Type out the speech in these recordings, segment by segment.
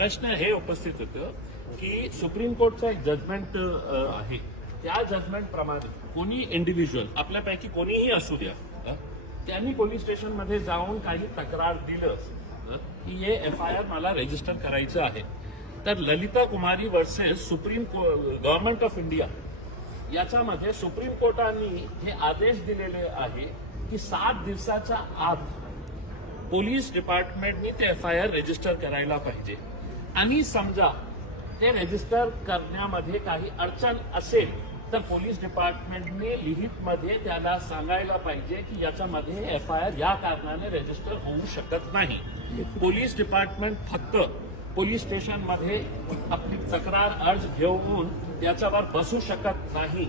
प्रश्न हे उपस्थित होतं की सुप्रीम कोर्टचा एक जजमेंट आहे, त्या जजमेंट प्रमाणे कोणी इंडिव्हिज्युअल आपल्यापैकी कोणीही असू द्या, त्यांनी पोलीस स्टेशनमध्ये जाऊन काही तक्रार दिलं की हे FIR मला रजिस्टर करायचं आहे, तर Lalita Kumari versus supreme government of India याच्यामध्ये सुप्रीम कोर्टाने हे आदेश दिलेले आहे की 7 दिवसाच्या आत पोलीस डिपार्टमेंटने ते FIR रजिस्टर करायला पाहिजे. आणि समजा ते रजिस्टर करण्यामध्ये काही अडचण असेल तर पोलीस डिपार्टमेंटने लिखितमध्ये त्याला सांगायला पाहिजे की याच्यामध्ये FIR या कारणाने रजिस्टर होऊ शकत नाही. पोलीस डिपार्टमेंट फक्त पोलीस स्टेशनमध्ये आपली तक्रार अर्ज घेऊन त्याच्यावर बसू शकत नाही,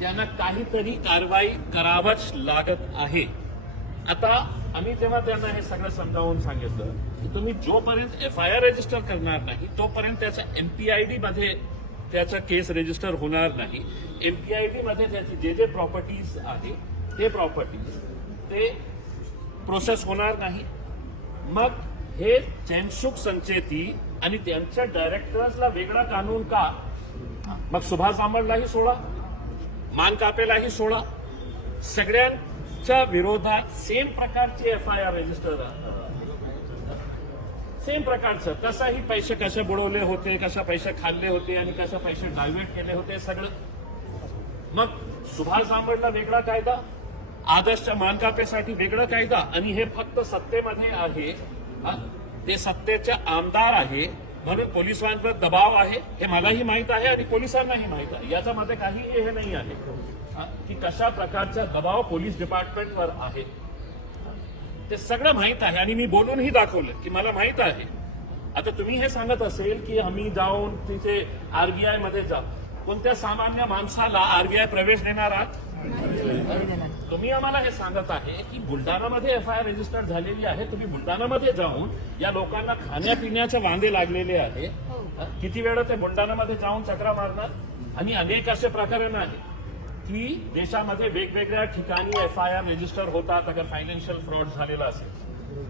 त्यांना काहीतरी कारवाई करावंच लागत आहे. आता आम्ही जेव्हा त्यांना हे सगळं समजावून सांगितलं की तुम्ही जोपर्यंत FIR रजिस्टर करणार नाही तोपर्यंत त्याच्या MPID मध्ये त्याचा केस रजिस्टर होणार नाही. MPID मध्ये त्याची जे प्रॉपर्टीज आहे ते प्रॉपर्टीज ते प्रोसेस होणार नाही. मग हे चैनसुख संचेती आणि त्यांच्या डायरेक्टर्सला वेगळा कानून का? मग सुभाष आंबडलाही सोडा, मानकापेलाही सोडा, सगळ्यांच्या विरोधात सेम प्रकारचे FIR रजिस्टर, सेम प्रकारचं कसाही पैसे कसे बुडवले होते, कशा पैसे खाल्ले होते आणि कशा पैसे डायव्हर्ट केले होते सगळं. मग सुभाष आंबडला वेगळा कायदा, आदर्शच्या मानकापेसाठी वेगळा कायदा, आणि हे फक्त सत्तेमध्ये आहे, ते सत्तेचे आमदार आहे म्हणून पोलिसांवर दबाव आहे हे मलाही माहित आहे आणि पोलिसांनाही माहित आहे. याच्यामध्ये काही हे नाही आहे की कशा प्रकारचा दबाव पोलीस डिपार्टमेंटवर आहे, ते सगळं माहित आहे आणि मी बोलूनही दाखवलं की मला माहित आहे. आता तुम्ही हे सांगत असेल की आम्ही जाऊन तिथे RBI मध्ये जाऊ, कोणत्या सामान्य माणसाला RBI प्रवेश देणार आहात? तुम्ही आम्हाला हे सांगत आहे की बुलढाणामध्ये FIR रजिस्टर झालेली आहे, तुम्ही बुलढाणामध्ये जाऊन या लोकांना खाण्यापिण्याचे वांदे लागलेले आहे, किती वेळा ते बुलढाणामध्ये जाऊन चक्रा मारणार? आणि अनेक असे प्रकरण आहेत की देशामध्ये वेगवेगळ्या ठिकाणी FIR रजिस्टर होतात अगर फायनान्शियल फ्रॉड झालेला असेल.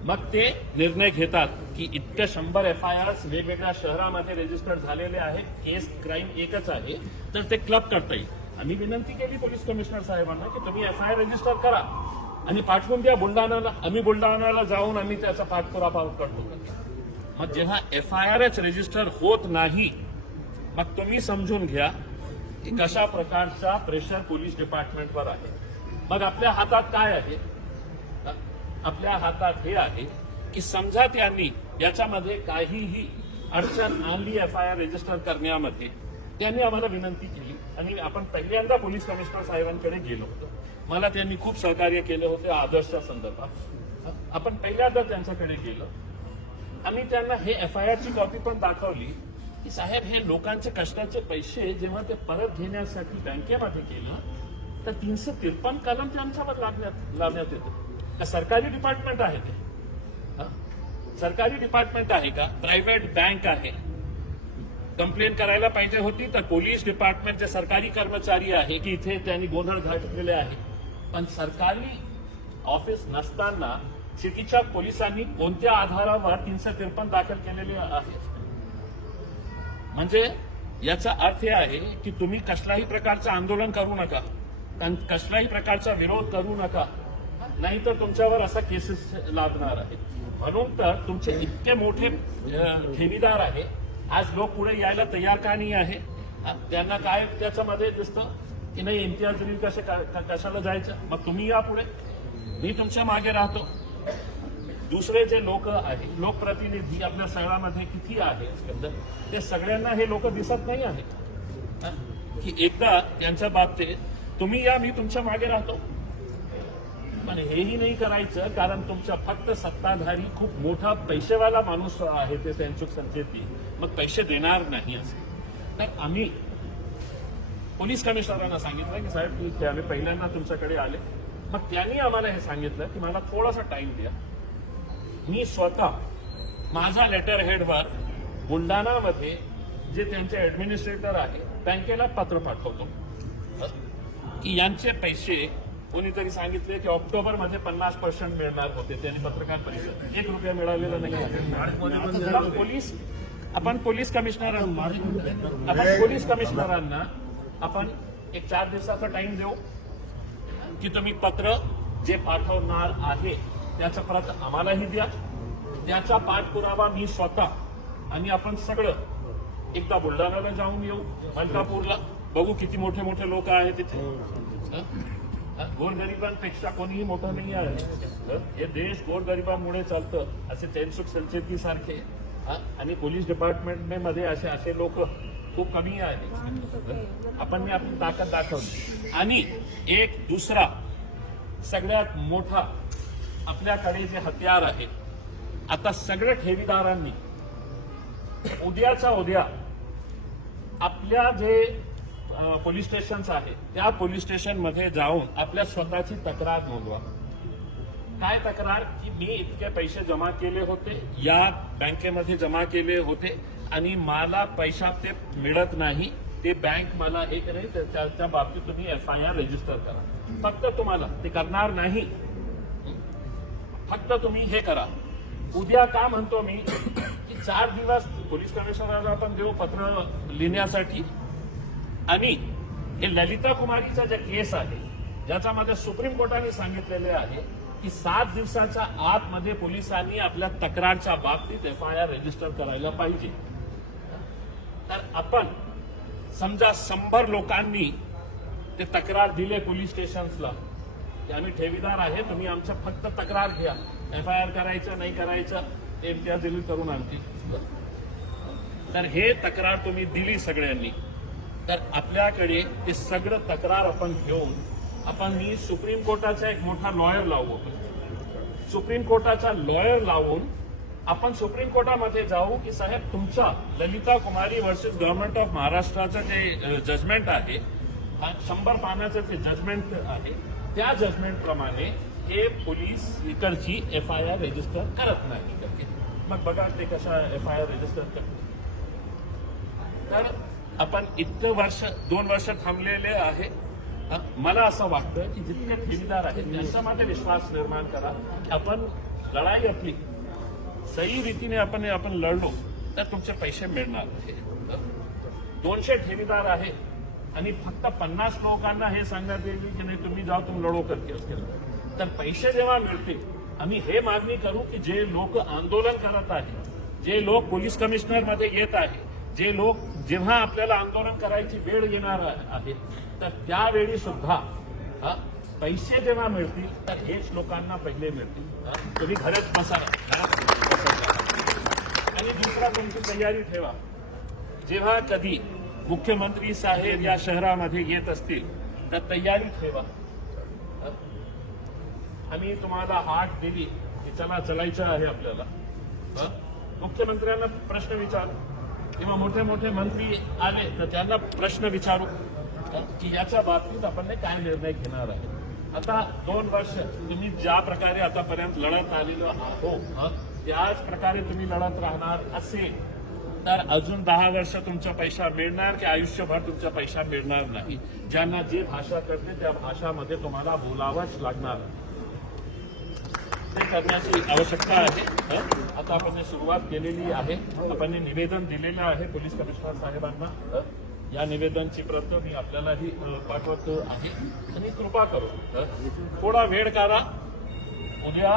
मग ते निर्णय घेतात की इतके 100 FIRs वेगवेगळ्या शहरामध्ये रजिस्टर झालेले आहेत, केस क्राईम एकच आहे, तर ते क्लब करता येईल. आम्ही विनंती केली पोलीस कमिशनर साहेबांना की तुम्ही FIR रजिस्टर करा आणि पाठवून द्या बुलढाणाला. आम्ही बुलढाणाला जाऊन आम्ही त्याचा पाठपुरावा करतो. मग जेव्हा FIRच रजिस्टर होत नाही, मग तुम्ही समजून घ्या की कशा प्रकारचा प्रेशर पोलीस डिपार्टमेंटवर आहे. मग आपल्या हातात काय आहे? आपल्या हातात हे आहे की समजा त्यांनी याच्यामध्ये काहीही अडचण आणली FIR रजिस्टर करण्यामध्ये, त्यांनी आम्हाला विनंती केली आणि आपण पहिल्यांदा पोलीस कमिशनर साहेबांकडे गेलो होतो. मला त्यांनी खूप सहकार्य केले होते आदर्शच्या संदर्भात. आपण पहिल्यांदा त्यांच्याकडे गेलो. आम्ही त्यांना हे FIR ची कॉपी पण दाखवली की साहेब हे लोकांचे कष्टाचे पैसे जेव्हा ते परत घेण्यासाठी बँकेमध्ये गेलं तर 353 कलम त्यांच्यावर लावण्यात येतं. सरकारी डिपार्टमेंट आहे ते? सरकारी डिपार्टमेंट आहे का? प्रायव्हेट बँक आहे. कंप्लेंट करायला पाहिजे होती तर पोलीस डिपार्टमेंटचे सरकारी कर्मचारी आहे की इथे त्यांनी गोंधळ घातलेले आहे. पण सरकारी ऑफिस नसताना सिटीच्या पोलिसांनी कोणत्या आधारावर 353 दाखल केलेले आहे? म्हणजे याचा अर्थ हे आहे की तुम्ही कसल्याही प्रकारचं आंदोलन करू नका, कसल्याही प्रकारचा विरोध करू नका, नाहीतर तुमच्यावर असा केसेस लागणार आहेत. म्हणून तर तुमचे इतके मोठे ठेवीदार आहे, आज लोक पुढे यायला तयार का नाही आहे? त्यांना काय त्याच्यामध्ये दिसतं की नाही इम्तियाज जलील कशाला जायचं? मग तुम्ही या पुढे, मी तुमच्या मागे राहतो. दुसरे जे लोक आहे, लोकप्रतिनिधी आपल्या शहरामध्ये किती आहे ते सगळ्यांना हे लोक दिसत नाही आहेत की एकदा त्यांच्या बाबतीत तुम्ही या, मी तुमच्या मागे राहतो. पण हेही नाही करायचं कारण तुमच्या फक्त सत्ताधारी खूप मोठा पैसेवाला माणूस आहे ते चैनसुख संचेती, मग पैसे देणार नाही असे. तर आम्ही पोलीस कमिशनरांना सांगितलं की साहेब ठीक आहे, आम्ही पहिल्यांदा तुमच्याकडे आले. मग त्यांनी आम्हाला हे सांगितलं की मला थोडासा टाइम द्या, मी स्वतः माझा लेटर हेडवर बुलढाणामध्ये जे त्यांचे ऍडमिनिस्ट्रेटर आहे बँकेला पत्र पाठवतो की यांचे पैसे कोणीतरी सांगितले की ऑक्टोबरमध्ये 50% मिळणार होते, त्यांनी पत्रकार परिषद 1 रुपया मिळालेला नाही. आपण पोलीस कमिशनरांना आपण एक 4 दिवसाचा टाइम देऊ की तुम्ही पत्र जे पाठवणार आहे त्याचं प्रत आम्हालाही द्या, त्याचा पाठपुरावा मी स्वतः आणि आपण सगळं एकदा बुलढाण्याला जाऊन येऊ, मलकापूरला बघू किती मोठे मोठे लोक आहेत तिथे. गोरगरिबांपेक्षा कोणीही मोठं नाही आहे. हे देश गोरगरिबांमुळे चालतं, असे टेनसुख संचेती सारखे आणि पोलीस डिपार्टमेंटमध्ये असे लोक खूप कमी आहेत. आपण आपली ताकद दाखवली. आणि एक दुसरा सगळ्यात मोठा आपल्याकडे जे हत्यार आहे, आता सगळ्या ठेवीदारांनी उद्याच्या उद्या आपल्या जे पोलीस स्टेशन्स आहेत त्या पोलीस स्टेशनमध्ये जाऊन आपल्या स्वतःची तक्रार नोंदवा. काय तक्रार की मी इतके पैसे जमा केले होते, या बँकेमध्ये जमा केले होते आणि मला पैसा ते मिळत नाही, ते बँक मला हे करेल, त्या बाबतीत तुम्ही FIR रजिस्टर करा. फक्त तुम्हाला ते करणार नाही, फक्त तुम्ही हे करा. उद्या का म्हणतो मी की 4 दिवस पोलीस कमिशनरला आपण देऊ पत्र लिहिण्यासाठी. आणि हे ललिता कुमारीचा जे केस आहे ज्याच्यामध्ये सुप्रीम कोर्टाने सांगितलेले आहे की 7 दिवसाच्या आतमध्ये पोलिसांनी आपल्या तक्रारच्या बाबतीत FIR रजिस्टर करायला पाहिजे. तर आपण समजा 100 लोकांनी ते तक्रार दिले पोलीस स्टेशन्सला की आम्ही ठेवीदार आहे, तुम्ही आमच्या फक्त तक्रार घ्या, FIR करायचं नाही करायचं ते इम्तियाज जलील करून आणतील. तर हे तक्रार तुम्ही दिली सगळ्यांनी, तर आपल्याकडे ते सगळं तक्रार आपण घेऊन मी सुप्रीम कोर्टाचा एक मोठा लॉयर लावू. सुप्रीम कोर्टाचा लॉयर लावून आपण सुप्रीम कोर्टामध्ये जाऊ की साहेब तुमचा Lalita Kumari versus government of महाराष्ट्राचं जे जजमेंट आहे, 100 पानाचं जे जजमेंट आहे, त्या जजमेंट प्रमाणे हे पोलीस इकडची FIR रजिस्टर करत नाही. मग बघा ते कशा FIR रजिस्टर करतात. तर आपण इतकं 2 वर्ष थांबलेले आहे. मला असं वाटतं की जितके ठेवीदार आहेत त्यांच्यामध्ये विश्वास निर्माण करा की आपण लढाई आपली सही रीतीने आपण लढलो तर तुमचे पैसे मिळणार. 200 ठेवीदार आहे आणि फक्त 50 लोकांना हे सांगण्यात येईल की नाही तुम्ही जाओ तुम लढो करके. तर पैसे जेव्हा मिळतील आम्ही हे मागणी करू की जे लोक आंदोलन करत आहेत, जे लोक पोलीस कमिशनरमध्ये येत आहे, जे लोक जेव्हा आपल्याला आंदोलन करायची वेळ येणार आहे तर त्यावेळी सुद्धा पैसे जेव्हा मिळतील तर हेच लोकांना पहिले मिळतील. तुम्ही घरात बसा आणि दुसरा तुमची तयारी ठेवा. जेव्हा कधी मुख्यमंत्री साहेब या शहरामध्ये येत असतील तर तयारी ठेवा. आम्ही तुम्हाला हाक दिली की चला चलायचं आहे आपल्याला. मुख्यमंत्र्यांना प्रश्न विचारू किंवा मोठे मोठे मंत्री आले तर त्यांना प्रश्न विचारू की याच्या बाबतीत आपण काय निर्णय घेणार आहे. आता 2 वर्ष तुम्ही ज्या प्रकारे आतापर्यंत लढत आलेलो आहोत त्याच प्रकारे तुम्ही लढत राहणार असेल तर अजून 10 वर्ष तुमचा पैसा मिळणार की आयुष्यभर तुमचा पैसा मिळणार नाही. ज्यांना जे भाषा करते त्या भाषामध्ये तुम्हाला बोलावंच लागणार. ते करण्याची आवश्यकता आहे. आता आपण सुरुवात केलेली आहे. आपण निवेदन दिलेलं आहे पोलीस कमिशनर साहेबांना. या निवेदनची प्रत मी आपल्यालाही पाठवत आहे आणि कृपा करून थोडा वेळ काढा. उद्या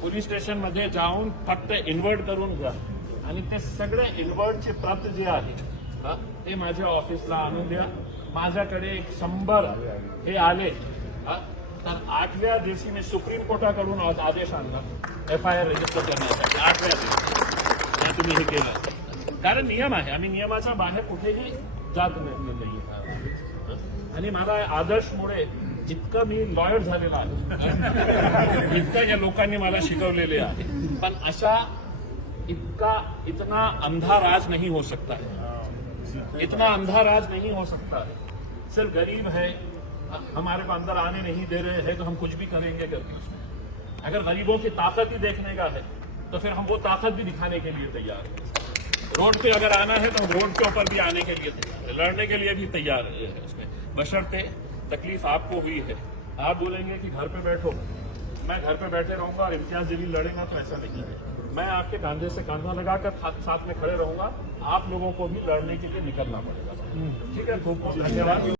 पोलीस स्टेशनमध्ये जाऊन फक्त इन्व्हर्ट करून घ्या आणि ते सगळे इन्व्हर्टची प्रत जी आहे ते माझ्या ऑफिसला आणून द्या. माझ्याकडे 100 हे आले तर 8व्या दिवशी मी सुप्रीम कोर्टाकडून आदेश आणला FIR रजिस्टर करण्यासाठी. 8व्या दिवशी तुम्ही हे केलं कारण नियम आहे. आम्ही नियमाच्या बाहेर कुठेही जात नाही. आणि मला आदर्शमुळे इतकं मी लॉयर झालेला आहे, इतकं या लोकांनी मला शिकवलेले आहे. पण अशा इतना अंधा राज नहीं हो सकता है. इतना अंधा राज नहीं हो सकता है. सिर्फ गरीब है हमारे को अंदर आने नहीं दे रहे हैं तो हम कुछ भी करेंगे करके. अगर गरीबों की ताकत ही देखने का है तो फिर हम वो ताकत भी दिखाने के लिए तैयार हैं. रोड पे अगर आना है तो हम रोड के ऊपर भी आने के लिए तैयार है, लड़ने के लिए भी तैयार है. उसमें बशर्ते तकलीफ आपको हुई है आप बोलेंगे कि घर पे बैठो, मैं घर पे बैठे रहूंगा और इम्तियाज जलील लड़ेगा, तो ऐसा नहीं है। मैं आपके कंधे से कंधा लगाकर साथ में खड़े रहूंगा, आप लोगों को भी लड़ने के लिए निकलना पड़ेगा। ठीक है, खूब खूब धन्यवाद।